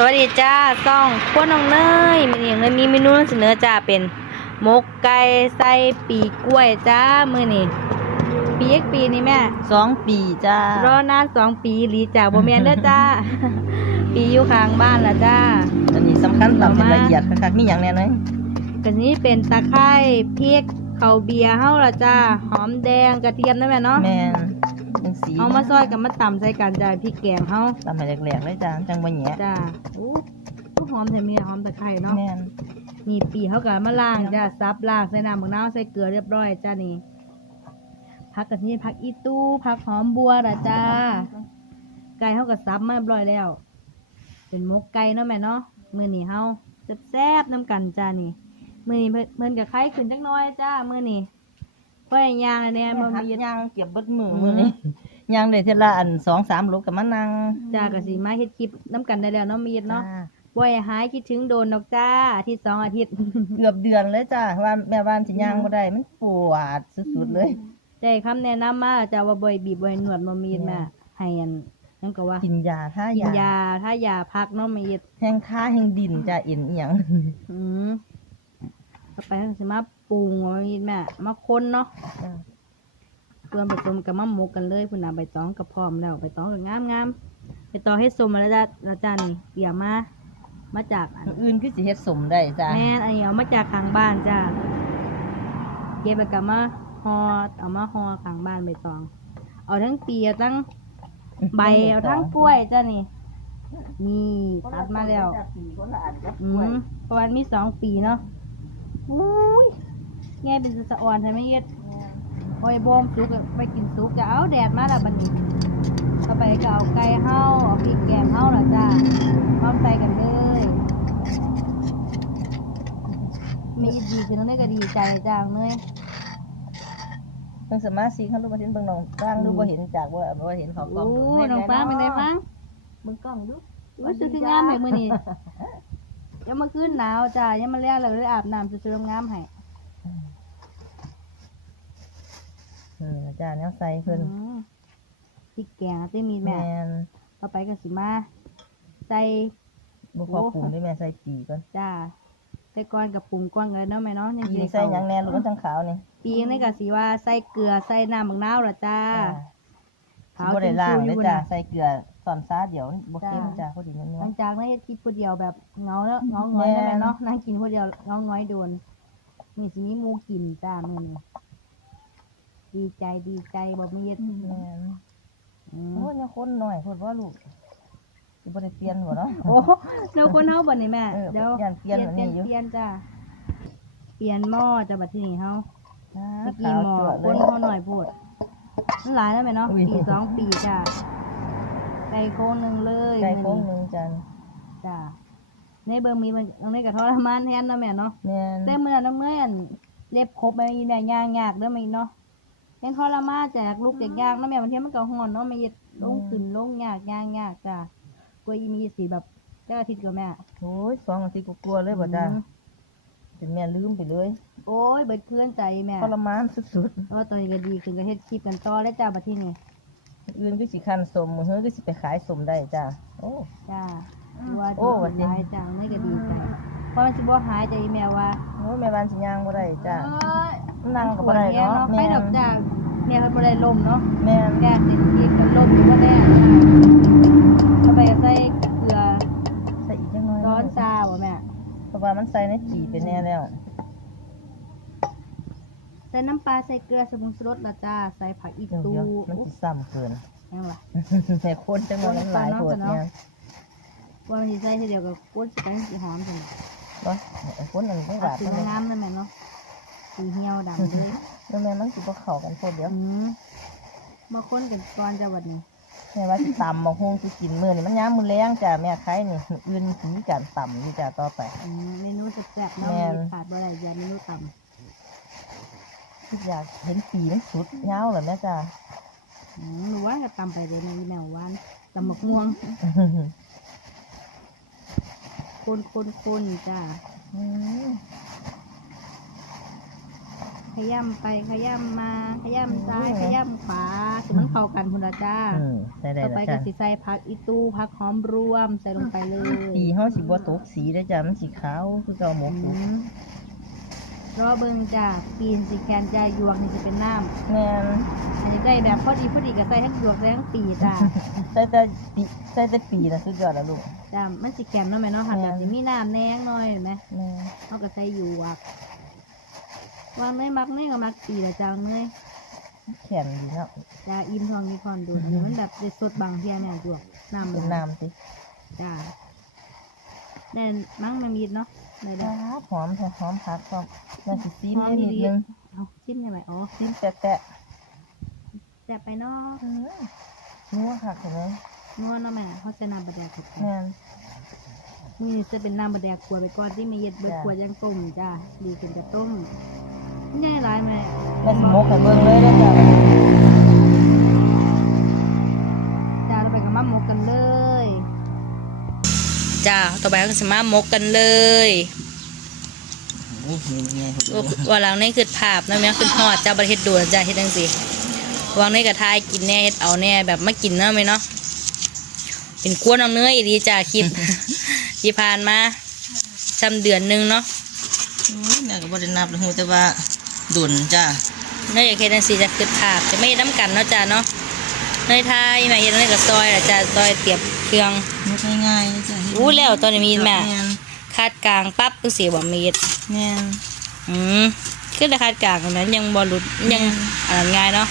สวัสดีจ้าซ่องพวกน้องเนยมีอย่างเลยมีเมนูนำเสนอจ้าเป็นหมกไก่ใส่ปีกล้วยจ้ามือนี่ปีเอกปีนี่แม่สองปีจ้ารอนานสองปีหลีจ้าบ่แม่นเด้อจ้า ปีอยู่ข้างบ้านละจ้า อันนี้สำคัญตำเป็นเอามาละเอียดคักๆมีอย่างแน่นอนกันนี้เป็นตะไคร้พริก ข้าวเบียร์เฮาละจ้า หอมแดงกระเทียมนะแม่เนาะแม่นเป็นสีเอามาซอยกับมาตำใส่กันจ้าพริกแกงเฮาตำให้แหลกๆเลยจ้าจังบ่แหยะจ้าอู้หอมแต่มีหอมตะไคร้เนาะแม่นนี่ปีเขาก็มาล้างจ้าซับล้างใส่น้ำมะนาวใส่เกลือเรียบร้อยจ้านี่ผักกระเทียมผักอีตู้ผักหอมบัวละจ้าไก่เขาก็ซับมาเรียบร้อยแล้ว เป็นหมกไก่เนาะแม่เนาะมือนี่เฮาแซ่บๆน้ำกันจ้านี่ มือนี่เพิ่นเพิ่นกับไข่ขึ้นจักหน้อยจ้ามือนี่เพราะไอ้ยางอันเนี้ยมันมีย่างเก็บเบิดมืออืมมื้อนี้ย่างได้เท่าละอัน2 3โลก็มานั่งจ้ากะสีมาเฮ็ดคลิปน้ำกันได้แล้วเนาะมีดเนาะจ้บ่ให้หายคิดถึงโดนดอกจ้าอาทิตย์สองอาทิตย์ เกือบเดือนเลยจ้าว่าแม่ว่านสิย่างบ่ได้มันปวดสุดๆเลยได้คำแนะนำมาจะว่าบ่อยบีบบ่อยหนวดบ่มีดแม่ให้อันนั่นก็ว่ากินยาถ้ากินยายาถ้ายาพักเนาะมีดแห้งค้าแห้งดินจ้าเอ็นอีหยังอืมต่อ ไปก็สิมาปรุงว่ามีดแม่ มาคนเนาะจ้าส่วนผสมกับมะหมกกันเลยพุ่นน่ะใบตองกับพร้อมแล้วใบตองก็งามๆใบตองให้สมมาแล้วจ้าแล้วจ้านี่เตรียมมา มาจากอัน มื้ออื่นคือสิเฮ็ดสมได้จ้าแม่นอันนี้เอามาจากข้างบ้านจ้าเก็บไปกับมาห่อเอามาห่อข้างบ้านใบตอง เอาทั้งปีเอาทั้งใบเอาทั้งกล้วยจ้านี่นี่ตัดมาแล้วอืมประมาณมีสองปีเนาะ อุ้ยแง่เป็นสะอ่อนใช่ไหมเย็ดโอ้ยบอมสุกอะไปกินสุกจะเอาแดดมาแล้วบัดนี้ต่อไปก็เอาไก่เฮาเอาพริกแกงเฮาละจ้าพร้อมใส่กันเลยมีอีกดีคือน้องเนยก็ดีใจจ้าเนยเพิ่งสมาสีเขาดูบ่เห็นเบิ่งน้องกลางดูบ่เห็นจากว่าบ่เห็นเขากล้องโอ้ดูน้องฟ้าเป็นไงฟ้ามึงกล้องดูรู้สึกคืองามให้มื้อนี้ ยังมาคืนหนาวจ้ายังมาแล้วเราเลยอาบน้ำสวยๆงามให้เออจ้าแนวใส่เพิ่นอืมพริกแกงที่มีแม่แม่นต่อไปก็สิมาใส่ บ่พอปรุงด้วยแม่ใส่ปีก่อนจ้าใส่ก้อนกับปรุงก้อนกันเนาะแม่เนาะยังปีสิได้ใส่เข้าหยังแน่ลูกมันทั้งขาวนี่ปีนี่ก็สิว่าใส่เกลือใส่น้ำมะนาวล่ะจ้าจ้าสิบ่ได้ล้างขาวเลจุ่ยมๆอยู่จ้าน่ะใส่เกลือต อนซาเดี๋ยวบ่เค็มจ้าจ้าพอดีนัวหลังจากนั้นเฮ็ดคลิปผู้เดียวแบบเหงาเนาะเหงาหงอยแล้วแม่เนาะนั่งกินผู้เดียวเหงาหงอยโดนนี่สิมีหมูกินจ้ามื้อนี้ดีใจดีใจบ่มีเฮ็ดๆแม่นอืมโอ้ยยังคนหน่อยพูดว่าลูกสิบ่ได้เปลี่ยนบ่เนาะ โอ้เดี๋ยวคนเฮาบ่นี่แม่เออเดี๋ยวย่านเปลี่ยนเปลี่ยนอันนี้อยู่ เปลี่ยนจ้าเปลี่ยนหม้อจ้าบัดที่นี่เฮาอ่าเมื่อกี้ขาวหมอจั่วคเลนย เขาหน่อยพูดมันหลายแล้วไหมเนาะอุ้ย ปีสองปีจ้ะ ไก่โค้งหนึ่งเลยไก่โค้งมื้อหนึงจ้าจ้ะในเบอร์มีมันตรงนี้กับทรมานแทนเนาะแม่เนาะแม่นแต่เมื่อน้ำเมื่อนเล็บครบไปมีเนี่ยย่างยากเด้อแม่เนาะยังทรมานจากลูกจากยากเนาะแม่บางทีมันก็ห่อนเนาะไม่เย็ดลงขึ้นลงยากย่างยากจ้ะกลัวอีมีสีแบบเจ้าอาทิตย์กับแม่โอ้ยสองอาทิตย์กลัวาๆเลยบ่จ้าอืมจนแม่ลืมไปเลย โอ้ยเบิดเคลื่อนใจแม่ทรมานสุดเพราะว่าตอนนี้ก็ดีขึ้นก็เฮ็ดคลิปกันต่อแล้วจ้าบัดที่นี่ๆ อื่นก็สิคันสมมื้อเฮือก็สิไปขายสมได้จ้าโอ้ จ้าว่าโอ้ดีวันนี้หลายจ้าไม่ก็ดีใจเพราะมันสิบ่หายใจแม่ว่าโอ้ยแม่บ้านสิย่างบ่ได้จ้าเอ้ยนั่งก็ปบ่วดได้แย่เนาะเนาะไปดอกจ้าแม่เพิ่นบ่ได้ลมเนาะแม่นแกสิทีกันลมอยู่ว่าแน่จ้าไปก็ใส่เกลือใส่อีกจังหน่อยร้อนซาบ่แม่เพราะว่ามันใส่ในจีไปแน่แล้ว ใส่น้ำปลาใส่เกลือใส่ผงชูรสละจ้าใส่ผักอีเดี๋ยวตูเดี๋ยวมันสิซ้ำเกิน ยังล่ะแต่คนจังหวะมันหลายโพดเนี่ยว่ามันสิใส่ทีเดียวกับกุ้นสิไปสิหอมจังเนาะไอ้คนอันนี้เอาบาดสีมันงามนั่นแม่เนาะสีเหี่ยวดำเลยแล้วแม่มันสิบ่เข้ากันโพดเดียวอืมมาค้นกันก่อนจ้าวันนี้แม่ว่าสิตำบักฮงสิกินมื้อนี่มันยามมื้อแลงจ้ะแม่ไข่นี่มื้ออื่นสิมีการตำอยู่จ้ะต่อไป อืมเมนูแซ่บๆเนาะแม่น มีขาดบ่ได้อย่าเมนูต่คิด อยากเห็นปีมันสุดยาวแล้วแม่จ้ะำอืมหนูว่าก็ตำไปเลยในแมวหวานตำหมกม่วงคนคนคนจ้าอืมขย้ำไปขย้ำมาขย้ำซ้ายขย้ำขวาคือมันเข้ากันพุ่นละจ้าอืมได้ได้ต่อไปแล้วก็จ้ะสิใส่ผักอีตู้ผักหอมรวมใส่ลงไปเลยปีเฮาสิบ่ตกสีได้อจ้ะมันสีขาวคือเก่าหมอืกสุกม รอเบิ่งจ้าปีนสิแคนจ้ายวงนี่จะเป็นน้แม่นำอันนี้ได้แบบพอดีพอดีก็ใส่ทั้งยวงใส่ทั้งปีจ้าใส่แต่ปีใส่แต่ปีนะสุดยอดแล้วลูกจ้ามันสิแคนเนาะแม่เนาะหั่นแบบสิมีน้ำแนงหน่อยเห็นไหมแม่เขาก็ใส่หยวกวางเนยมักเนยก็มักปีละจ้าเนยแข็งดีเนาะจ้าอิ่มทองมีคอนดูดเดี๋ยวมันแบบได้สดบางเทียเนี่ยหยวกน้ำเป็นมันน้ำสิจ้าแน่นมั้งมันมีดเนาะ ได้คแล้รัวบหอมค่ะหอมผักก็น่าสิซีมหอมได้นิดดีนึงเอาชิ้นยังไงอ๋อซีมแตะแตะแซ่บไปเนาะอืมนัวค่ะเห็นไหมนวลเนาะแม่เขาจะนำบะแดกกับแม่น นี่จะเป็นน้ำบะแดกขวดไปก่อนที่ไม่เย็ดเบิดจ้ะ ขวดยังต้มจ้าดีขึ้นจะต้มง่ายหลายแม่แม่สิมกให้เบิ่งเลยเด้อจ้ะ ต่อไปก็จะมามกกันเลยนี่นี่ไงว่าหลังนี่คือภาพนะแม่คือทอดจ้าประเทศด่วนจ้าเฮ็ดจังสิวางในกระทายกินแน่เฮ็ดเอาแน่แบบมากินเนาะไหมเนาะเป็นกวนเอาเนื้ออีดีจ้าคลิปที่ผ่านมาจำเดือนหนึงเนาะโอ้ยแม่ก็บ่ได้นับเลยฮู้แต่ว่าดุนจ้ะเนยอยากเฮ็ดจังซี่จะคือภาพจะไม่น้ำกันเนาะจ้าเนาะเนยไทยแม่เฮ็ดเนยกับซอยล่ะจ้าซอยเตรียม เครื่องมกง่ายๆจ้ะเฮ็ดอู้แล้วตอนนี้มีแม่แม่นคาดกลางปั๊บคือสิบ่มีดแม่นอืมคือได้คาดกลางอันนั้นยังบ่หลุดยังอันนั้นง่ายเนาะ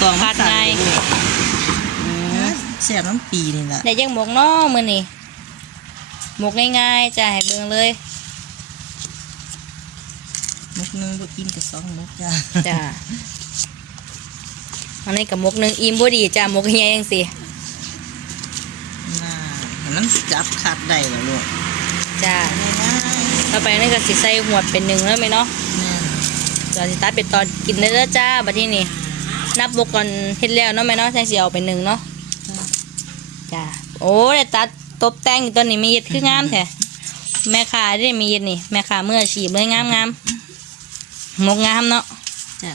ตองคาดง่ายอืมแซ่บน้ำปีนี่ล่ะได้ยังหมกเนาะมื้อนี้หมกง่ายๆจ้าให้เบิ่งเลยมกหนึงบ่กินกับสองมกจ้ะจ้าอันนี้กับหมกหนึงอิ่มบ่ดีจ้าหมกใหญ่จังซี่น่าให้ มันจับคัดได้ล่ะลูกจ้าง่ายต่อไปนี่ก็สิใส่หวดเป็นหนึ่งแล้วไหมเนาะๆแม่นตอนสิตัดเป็นตอนกินได้แล้วจ้าบัดนี้นี่นับหมกก่อนเฮ็ดแล้วเนาะแม่เนาะแทงสิเอาเป็นหนึ่งเนาะจ้าโอ้ได้ตัดตบแต่งอีกตัวนี้มีเย็ดคืองามแท้แม่ค้าได้มีเย็ดนี่แม่ค้าเมื่ออาชีพเลยงามงามหมกงามเนาะ จ้ะ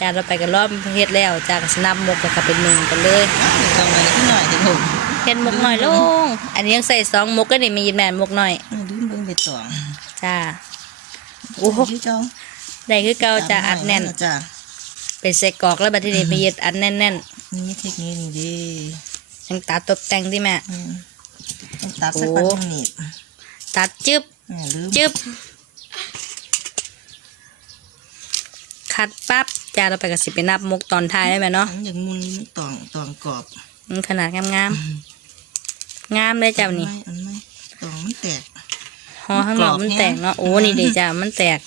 จ้าเราไปกันรอบเฮ็ดแล้วจ้าก็สินับหมกแล้วก็เป็นหนึ่งกันเลยทำ อะไรนิดหน่อยเดี๋ยวลูกเฮ็ดหมกหน่อยลง อันนี้ยังใส่สองหมกก็นี่มีย็ดแม่นหมกหน่อยลืมเบิ่งไปตองจ้าโอ้โหได้คือเก่าจ้าอัดแน่นจ้ะเป็นใส่กอกแล้วบัดทีนี้มีย็ดอัดแน่นแน่นนี่เทคนิคนี่ดิๆยังตัดตกแต่งที่แม่ตัดสักพักโอ้หนึงนี่ตัดจึ๊บจึ๊บคัดปั๊บจ้าเราไปกับสิไปนับมุกตอนท้ายได้ไหมเนาะอย่างมุนนี่ตองตองกรอบ ขนาดงามงามๆงามเลยจ้าวันนี้อัอันไม่ตองมันแตกห่อข้างนอกมันแตกเนาะโอ้นี่ดีจ้ามันแตก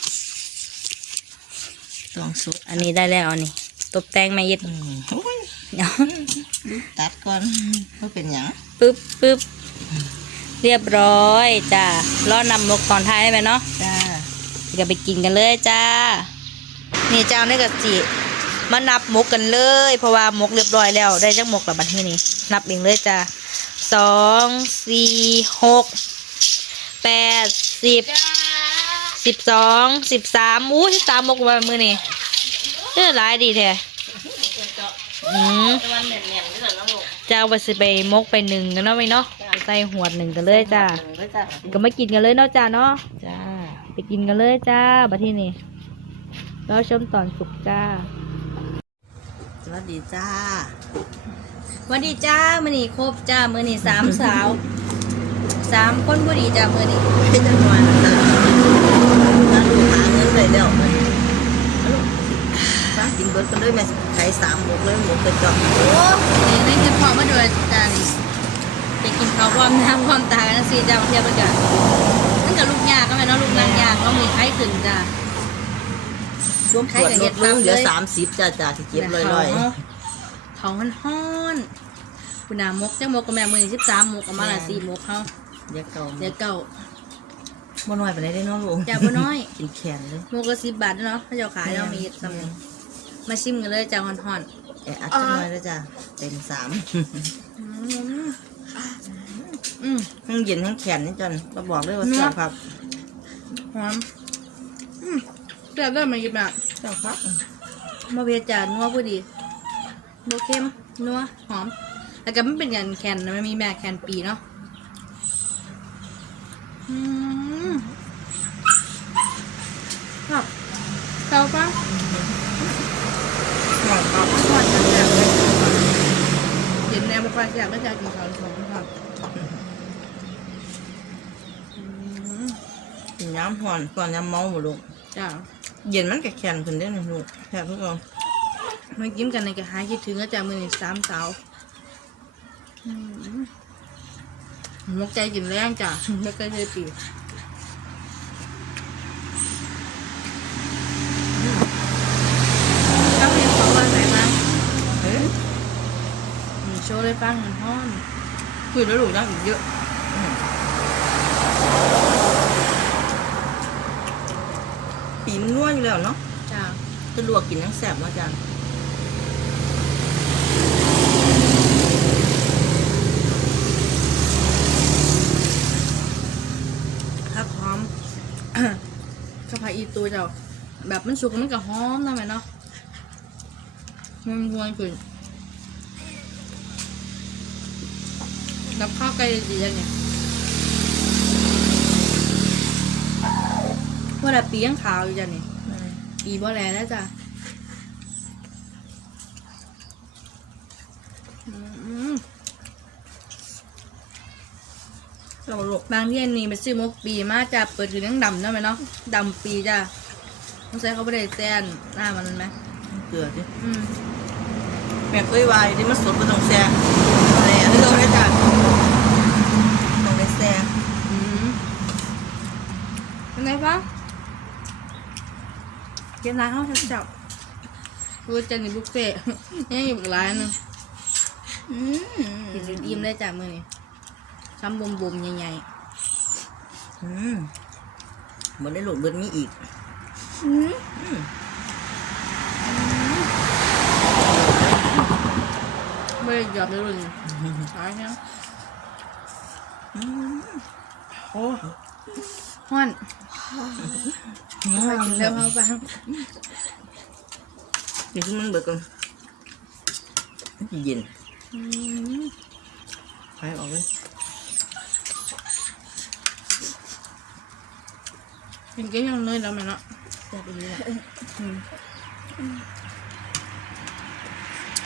ตองสุดอันนี้ได้แล้วอันนี้ตกแต่งมาเย็ดอืมโอ้ยเนาะตัดก่อนเพราะเป็นหยังปึ๊บปึ๊บเรียบร้อยจ้ารอนำมุกตอนท้ายได้ไหมเนาะจ้าก็ไปกินกันเลยจ้านี่เจ้านี่กับจี มานับมกกันเลย เพราะว่ามกเรียบร้อยแล้ว ได้จักมกแล้วบัดที่นี่นับเองเลยจ้าสองสี่หกแปดสิบสิบสองสิบสามอู้สิบสามมกมามือนี่เออหลายดีแท้อืมวันแน่นๆด้วยนะลูกเจ้าไปสิไปมกไปหนึ่งกันเนาะไหมเนาะไปใส่หวดหนึ่งกันเลยจ้าเลยจ้าก็มากินกันเลยเนาะจ้าเนาะจ้าไปกินกันเลยจ้าบัดที่นี่เราชมตอนสุกจ้า สวัสดีจ้าสวันดีจ้ามือนี่ครบจ้ามือนี่สามสาวสามคนพอดีจ้ามือนี่เป็นจังหวะนะจ้าถ้าลูกหาเงินไปแล้วมันลูกป้ากินเบิร์ดกันเลยแม่สิขายสามหมกเลยหมกเป็นจอกโอ้นี่นั่นคือพอมาด้วยจานไปกินข้าวพร้อมน้ำพร้อมตากันสิจ้ามาเทียบกันนั่นกับลูกยากก็แม่เนาะลูกนางยากก็มีไข้ขึ้นจ้า ช่วงปวดลดลงเหลือสามสิบจ้าจ้าที่เจ็บลอยท้องมันฮ้อนๆคุณนามกจ้ามกกับแม่มือนี่สิบสามมกกับมาละสี่มกเขาๆเดี๋ยวเก่าเดี๋ยวเก่าบ่น้อยไปไหนได้เน้องลูกจ้าบ่น้อยกินแขนเลยโมกละสิบบาทเนาะถ้าเจ้าขายเรามีสำเร็จมาชิมกันเลยจ้าฮอนฮอนแอะอัดจังน้อยแล้วจ้าเต็มสามๆอืมอืมทั้งเย็นทั้งแขนนี่จนมาบอกเลยว่าเสียครับหอม เดี๋ยวเริ่มมาหยิบมาเจ้าครับมาเวียจานนัวพอดีโบเค็มนัวหอมแล้วก็มันเป็นอย่างแคนนะมันมีแม่แคนปีเนาะอืมครับเตาปะหอมครับทอดจัดแซ่บเลยเย็นแนวบุฟเฟ่ต์แซ่บก็จะกินข้าวของครับอืมกินย้ำหอนก่อนย้ำเมาหมดลูกจ้า เย็นมันแข็งขึ้นได้หนึ่งลูกแซ่บทุกคนมากินกันในกระหายคิดถึงก็จะมือนี่สามสาวอืมมกใจกินแรงจ้ะมกใจเทปีตั้งเรียนเขาว่าไหนมาเฮ้ยมีโชว์เลยฟังมันห้อนคุยแล้วลูกยังอีกเยอะอืม ปีมันนัวอยู่แล้วเนาะจ้าจะลวกกินยังแซ่บเนาะจังครับหอมข้าวผัดอีตัวเจ้าแบบมันสุกมันก็หอมนะแม่เนาะมันรวนขึ้นรับข้าวไก่ดีจังเนี่ย ว่าแต่ปียังขาวอยู่จ้ะเนี่ยปีบ่แลแล้วจ้ะอืมเราลูกบางที่อันนี้ไปซื้อมกปีมาจะเปิดถึงยังดำเนาะไหมเนาะดำปีจ้ะต้องใช้เขาไม่ได้แซนหน้ามันไหมเกลือดิอืมแม่เคยวายที่มันสดก็ต้องแซ่อะไรอันนี้เราได้จ้ะต้องได้แซ่อืมเป็นไงฟ้าเกมร้านเขาจะจับรู้จันนี่บุฟเฟ่ต์ยังอยู่อีกร้านหนึงอืมกินจนอิ่มได้จ้ะมือนี่ซ้ำบุมๆใหญ่อืมเหมือนได้ลูกเบิดมีอีกๆอืมอืมไม่ได้หยอบเลยรุ่นตายเนี่ยอืมโอ้ฮ้อน ไปกินเร็วเขาฟังเดี๋ยวที่มันเบิดก่อนมันสิเย็นอืมไปออกเลยกินเก่งยังเลยแล้วแม่เนาะแซ่บไปเลยล่ะอืม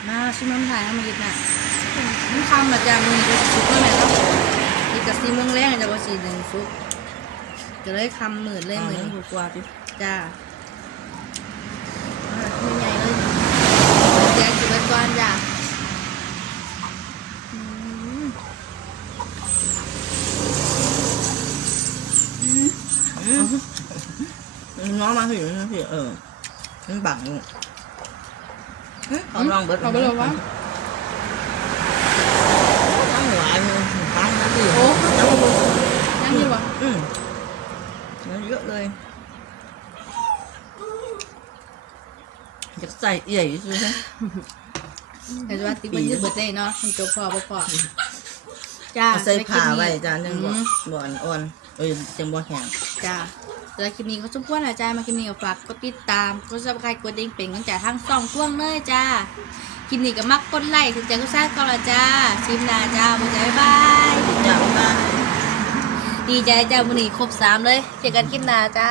มาชิมน้ำถ่ายเอามากินน่ะมันคำมาจากมือก็สุกแล้วแม่เนาะนี่กับซีโมงแรกจะว่าสีหนึ่งสุก จะเลยคำหมื่นเลยเอาหมื่หนนึ่งกว่าดิจ้าอ่าไม่ใหญ่เลยแจกสิบเอ็ดก้อนจ้าอืมอืมน้องมาถึงนี่สิเออมันบังอยู่อืมเอาลองเบิดเอาไปเลยวะทั้งหวานทั้งนั้นดิโอ้ยังอยู่วะอืมมัน เยอะเลยอยากใส่ใหญ่ซื้อไหมแต่ว่าติ๊กมันยืดเบิดได้เนาะมันจบพอบ่พอจ้าเอาใส่ผ้าไว้ด้คลิปนี้จานจังบ่อืมบ่อนอ่อนเอ้ยจังบ่แห้งจ้าแล้วคลิปนี้ก็สมควรแล้วจ้ามาคลิปนี้ก็ฝากกดติดตามกดซับสไครต์กดดิ่งเป็นกันจากทางช่องท่วงเลยจ้าคลิปนี้ก็มักกดไลค์ถึงใจก็แซ่บก็ละจ้าชิมนาจ้าบ๊ายบายจับมา ดีใจจ้าวันนี้ครบสามเลยเจอกันคลิปหน้าจ้า